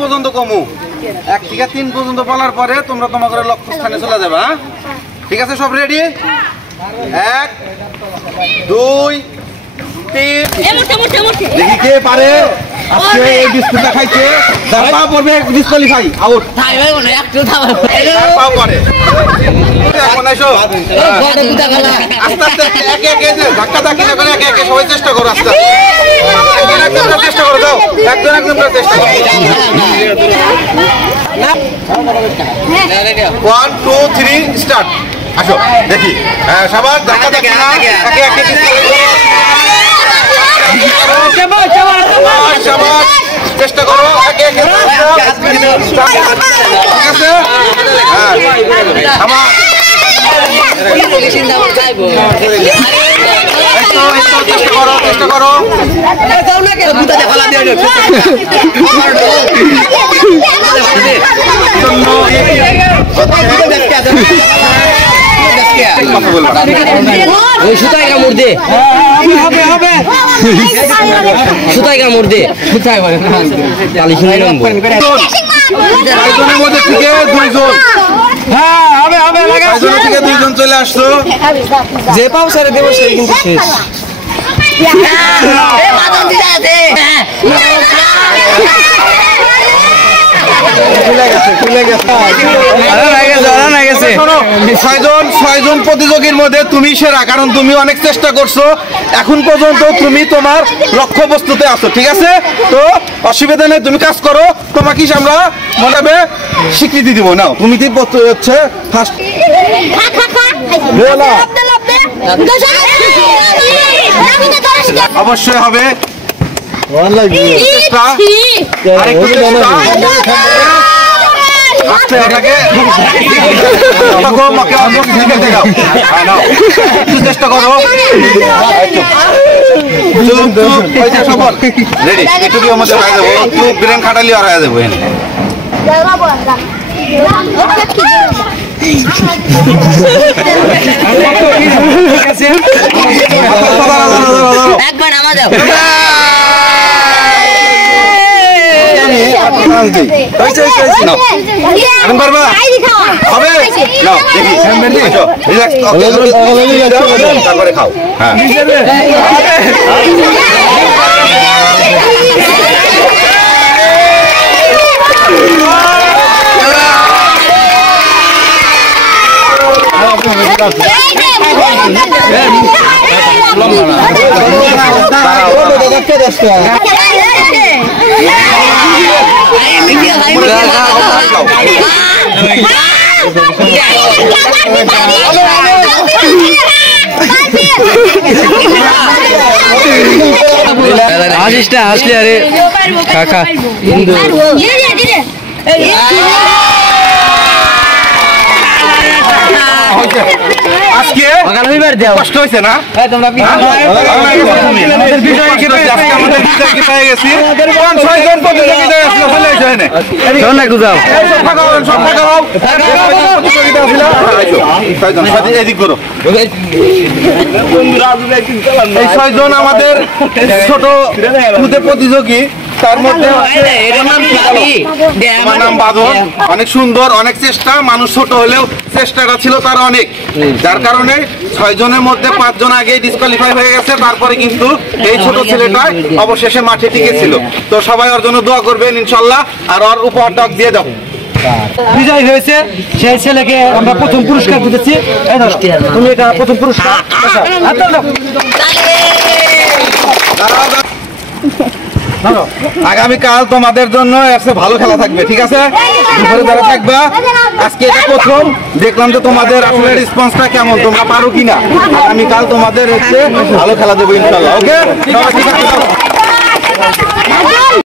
পর্যন্ত কমু 1 থেকে 3 পর্যন্ত বলার পরে তোমরা তোমাদের লক্ষ্যস্থানে চলে যাবে। হ্যাঁ ঠিক আছে, সব রেডি? 1 2 3 দেখি কে পারে আজকে এই বিস্কুটটা খাইছে। যার পা পড়বে ডিসকোয়ালিফাই, আউট। ভাই ভাই মনে একটু দাও পা পড়ে এখন এসো আস্তে আস্তে একে একে ধাক্কা ধাক্কি না করে একে একে সবাই চেষ্টা করো। আস্তে একজন চেষ্টা করো, দাও একজন করে চেষ্টা করো। 1 2 3 স্টার্ট। আসো দেখি। হ্যাঁ সবাই ধাক্কা ধাক্কি না, একে একে চেষ্টা করো একে একে। ঠিক আছে, হ্যাঁ আমার চেষ্টা করো চেষ্টা করো। সুতায় কামড় দে, সুতায় কামড় দে, সুতায় কালি শুনে মধ্যে থেকে 2 জন। হ্যাঁ হবে হবে, থেকে 2 জন চলে আসছো। যে পাও সারে দেব সেই কিন্তু শেষ। ছয়জন প্রতিযোগীর মধ্যে তুমি সেরা, কারণ তুমি অনেক চেষ্টা করছো। এখন পর্যন্ত তুমি তোমার লক্ষ্যবস্তুতে আছো। ঠিক আছে, তো অসুবিধা নেই, তুমি কাজ করো। তোমাকে আমরা মনে স্বীকৃতি দিব। নাও তুমি হচ্ছে ফার্স্ট। অবশ্যই হবে। চেষ্টা করো, রেডি একটু আমাদের হয়ে যাবো, একটু ব্রেন খাটালি আর হয়ে যাবো। একবার নামা দাও। তারপরে খাও। হ্যাঁ আসিসটা আসলে আরে কাকা আজকে কষ্ট হয়েছে না? এই 6 জন আমাদের ছোট প্রতিযোগী। তার মধ্যে আমার নাম বাদল। অনেক সুন্দর, অনেক চেষ্টা। মানুষ ছোট হলেও চেষ্টাটা ছিল তার অনেক, যার কারণে 6 জনের মধ্যে 5 জন আগে ডিসকোয়ালিফাই হয়ে গেছে। তারপরে কিন্তু এই ছোট ছেলেটা অবশেষে মাঠে টিকেছিল। তো সবাই ওর জন্য দোয়া করবেন ইনশাল্লাহ। আর ওর উপহারটা দিয়ে দাও। বিজয় হয়েছে সেই ছেলেকে আমরা প্রথম পুরস্কার দিতেছি। তুমি এটা প্রথম পুরস্কার। আগামীকাল তোমাদের জন্য একটা ভালো খেলা থাকবে। ঠিক আছে, দুপুরে যারা থাকবা। আজকে এটা প্রথম দেখলাম যে তোমাদের আসলে রেসপন্সটা কেমন, তোমরা পারো কিনা। আগামীকাল তোমাদের হচ্ছে ভালো খেলা দেবো ইনশাল্লাহ। ওকে, ঠিক আছে।